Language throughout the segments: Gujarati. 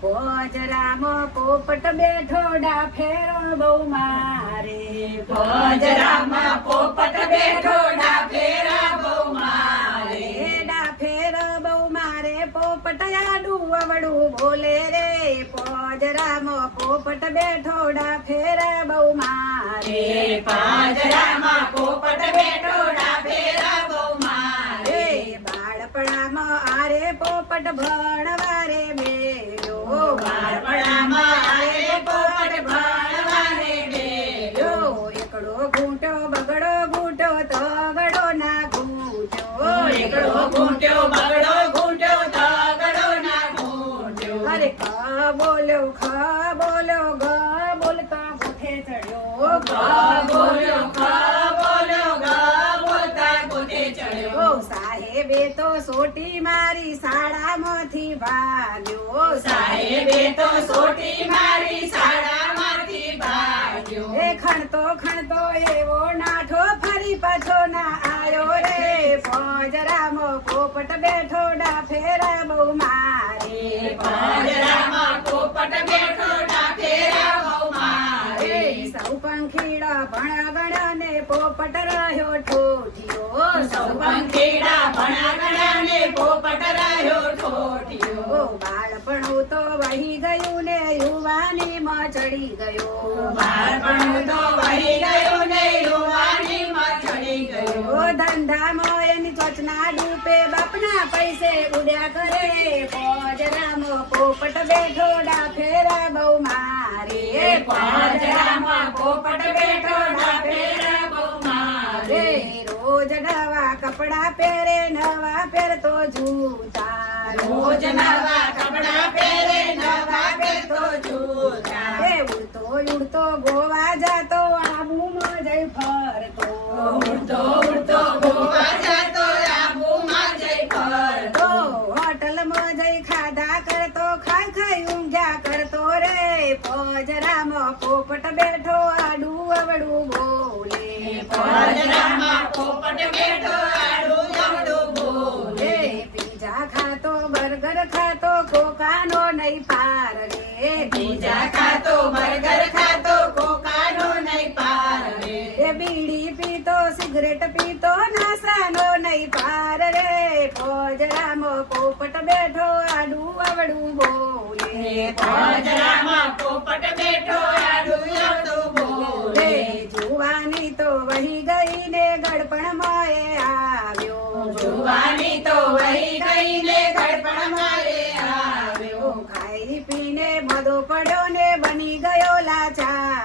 પોજરામ પોપટ બેઠો ડાફેરો બહુ મારે. પોજરામાં પોપટ બેઠો ડાફેરા બહુ મારે. ડા ડાફેર બહુ મારે, પોપટ આડું અવડું બોલે રે. પોજરામ પોપટ બેઠોડા ફેરા બહુ મારે. રે સાહેબે તો સોટી મારી શાળામાંથી ભાગ્યો સાહેબે તો સોટી મારી શાળામાંથી ભાગ્યો. એ ખણતો ખણતો એવો નાઠો રહ્યો ઠોઠિયો સૌ પંખીડા ભણાગણા ને પોપટ રહ્યો ઠોઠિયો. બાળપણું તો વહી ગયું ને યુવાની માં ચડી ગયો બાળપણ તો વહી ગયું ને યુવાનીમાં ચડી ગયું. ધંધામાં એની ચોચના ડૂપે બાપના પૈસે ઉડ્યા કરે પોજરામાં પોપટ બેઠો ડાફેરા બહુ મારે પોપટ બેઠો કપડા પહેરે નવા પહેરતો જૂતા રોજ નવા કપડાં પહેરે નવા પહેરતો જૂતા. એ ઉડતો ઉડતો ગોવા જાતો આબુમાં જઈ ફરતો ઉડતો ઉડતો ગોવા જાતો આબુ માં જઈ ફરતો. હોટલમાં જઈ ખાધા કરતો ખાઈ ખાઈ ઊંઘ્યા કરતો રે પજરામાં પોપટ બેઠો આડું અવડું બોલે પાંજરામાં પોપટ બેઠો આડું અવળું બોલે. પીઝા ખાતો બર્ગર ખાતો કોકાનો નહીં પાર રે પીઝા ખાતો બર્ગર ખાતો કોકાનો નહીં પાર રે. એ બીડી પીતો સિગરેટ પીતો નાસાનો નહીં પાર રે પોજરામાં પોપટ બેઠો આડું આવડું બોલે પાંજરામાં પોપટ બેઠો આડું અવળું બોલે. તો વહી ગઈ ને ગડપણ માએ આવ્યો જુવાની તો વહી ગઈ ને ગડપણ માએ આવ્યો. ખાઈ પીને મધો પડ્યો ને બની ગયો લાચાર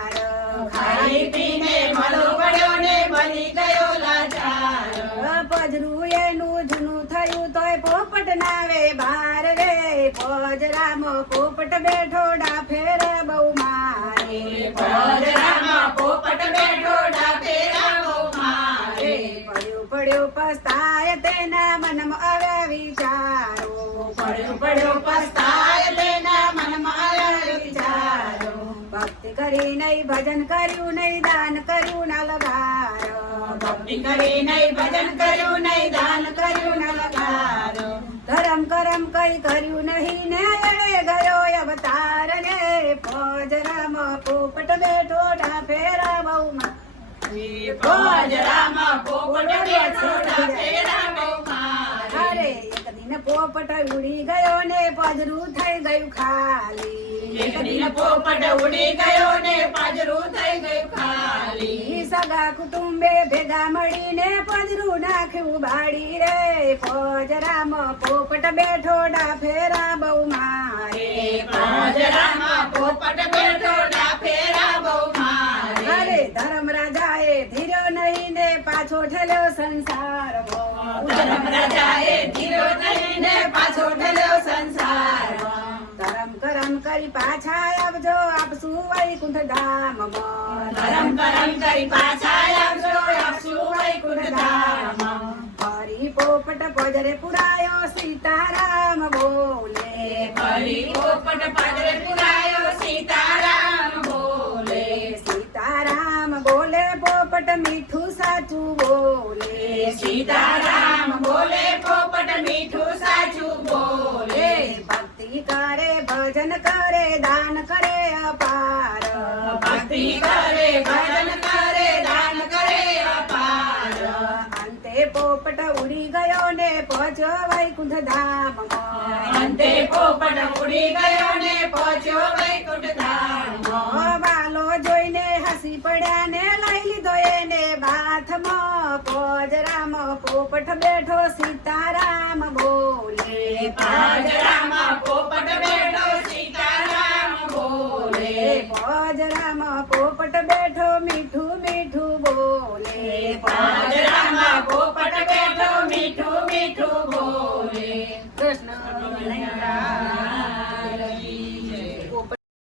પોજરામાં પોપટ બેઠો ડાફેર બહુ મારે પાંજરામાં પોપટ બેઠો ડાફેરા બહુ મારે. પડ્યો પડ્યો પસ્તાય તેના મનમાં આવ્યા વિચારો પડ્યો પડ્યો પસ્તાય તેના મનમાં આવ્યા વિચારો. ભક્તિ કરી નહીં ભજન કર્યું નહીં દાન કર્યું ના લગાર ભક્તિ કરી નહીં ભજન કર્યું નહીં દાન કર્યું ન કર્યું નહીં ને એણે ગયો અવતાર ને પોજરામાં પોપટ બેઠો ડાફેરા બહુ માં પાંજરામાં પોપટ બેઠો ડાફેરા બહુ મારે. અરે એક દિન પોપટ ઉડી ગયો ને પજરું થઈ ગયું ખાલી. એક દિન પોપટ ઉડી ગયો ને પાજરું થઈ ગયું ખાલી. સગા કુટુંબે ભેગા મળીને પજરું નાખ્યું બાળી રે. પોજરામાં પોપટ બેઠો ડાફેરા બહુ મારે. પાંજરામાં પોપટ બેઠો ડાફેરા બહુ મારે. અરે ધર્મ રાજાએ ધીર્યો નહીં ને પાછો ઠેલ્યો સંસારમાં ધર્મ રાજાએ ધીરો થઈને પાછો ઠેલ્યો સંસાર ધરમ કરમ કરી પાછા આવજો આપશું વૈકુંઠ ધામમાં ધરમ કરમ કરી પાછા આવજો આપશું વૈકુંઠ ધામ હરી પોપટ પજરે પુરાયો સીતારામ બોલે. હરી પોપટ પજરે પુરાયો સીતારામ બોલે. સીતારામ બોલે પોપટ મીઠું સાચું બોલે. સીતારામ બોલે પોપટ મીઠું સાચું બોલે. ભક્તિ કરે ભજન કરે દાન કરે અપાર. ભક્તિ કરે ભજન કરે દાન કરે અપાર. અંતે પોપટ ઉડી ગયો ને પહોંચ્યો વૈકુંઠ ધામ અંતે પોપટ ઉડી પોપટ બેઠો સીતારામ બોલે. પાંજરામાં પોપટ બેઠો સીતારામ બોલે. પોજરામ પોપટ બેઠો મીઠું મીઠું બોલે. પાંજરામાં